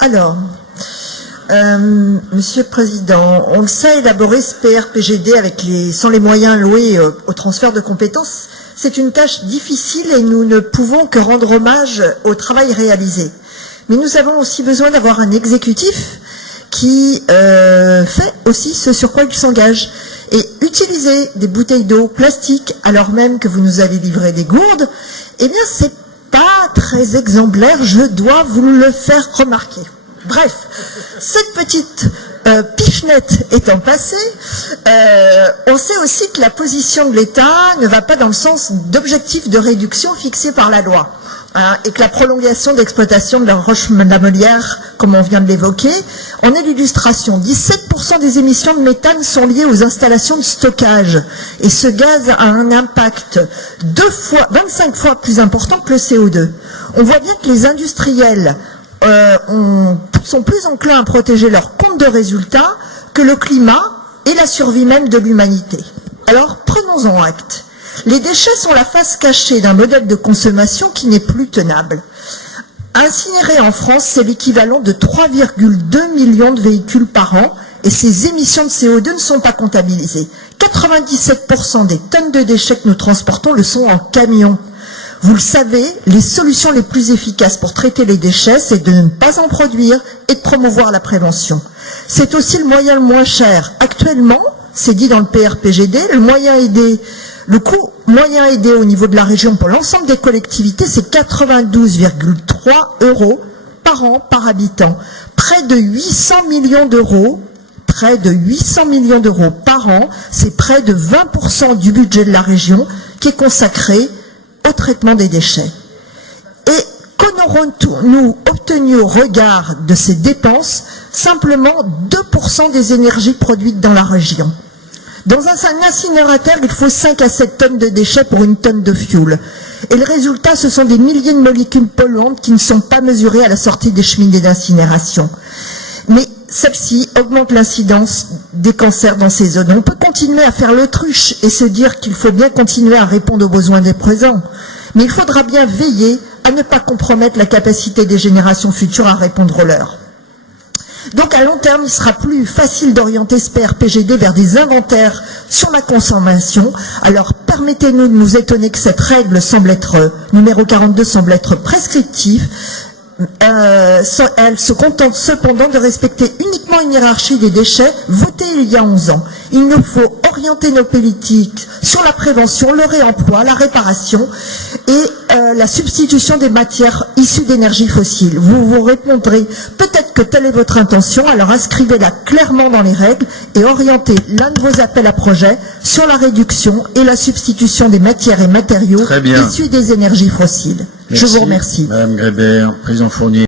Alors, Monsieur le Président, on le sait, élaborer ce PRPGD sans les moyens alloués au transfert de compétences, c'est une tâche difficile et nous ne pouvons que rendre hommage au travail réalisé. Mais nous avons aussi besoin d'avoir un exécutif qui fait aussi ce sur quoi il s'engage. Et utiliser des bouteilles d'eau plastique alors même que vous nous avez livré des gourdes, eh bien c'est pas très exemplaire, je dois vous le faire remarquer. Bref, cette petite pichenette étant passée, on sait aussi que la position de l'État ne va pas dans le sens d'objectifs de réduction fixés par la loi. Et que la prolongation d'exploitation de la Roche-la-Molière, comme on vient de l'évoquer, en est l'illustration. 17% des émissions de méthane sont liées aux installations de stockage. Et ce gaz a un impact 25 fois plus important que le CO2. On voit bien que les industriels sont plus enclins à protéger leur compte de résultats que le climat et la survie même de l'humanité. Alors, prenons-en acte. Les déchets sont la face cachée d'un modèle de consommation qui n'est plus tenable. Incinérer en France, c'est l'équivalent de 3,2 millions de véhicules par an et ces émissions de CO2 ne sont pas comptabilisées. 97% des tonnes de déchets que nous transportons le sont en camion. Vous le savez, les solutions les plus efficaces pour traiter les déchets, c'est de ne pas en produire et de promouvoir la prévention. C'est aussi le moyen le moins cher. Actuellement, c'est dit dans le PRPGD, le coût moyen aidé au niveau de la région pour l'ensemble des collectivités, c'est 92,3 € par an par habitant. Près de 800 millions d'euros par an, c'est près de 20% du budget de la région qui est consacré au traitement des déchets. Et qu'aurons-nous obtenu au regard de ces dépenses? Simplement 2% des énergies produites dans la région. Dans un incinérateur, il faut 5 à 7 tonnes de déchets pour une tonne de fioul. Et le résultat, ce sont des milliers de molécules polluantes qui ne sont pas mesurées à la sortie des cheminées d'incinération. Mais celle-ci augmente l'incidence des cancers dans ces zones. On peut continuer à faire l'autruche et se dire qu'il faut bien continuer à répondre aux besoins des présents. Mais il faudra bien veiller à ne pas compromettre la capacité des générations futures à répondre aux leurs. Donc à long terme, il sera plus facile d'orienter ce PRPGD vers des inventaires sur la consommation. Alors permettez-nous de nous étonner que cette règle numéro 42 semble être prescriptive. Elle se contente cependant de respecter uniquement une hiérarchie des déchets votée il y a 11 ans. Il nous faut orienter nos politiques sur la prévention, le réemploi, la réparation et la substitution des matières issues d'énergie fossile. Vous vous répondrez peut-être que telle est votre intention, alors inscrivez-la clairement dans les règles et orientez l'un de vos appels à projets sur la réduction et la substitution des matières et matériaux issus des énergies fossiles. Merci, je vous remercie. Madame Grébert, président Fournier.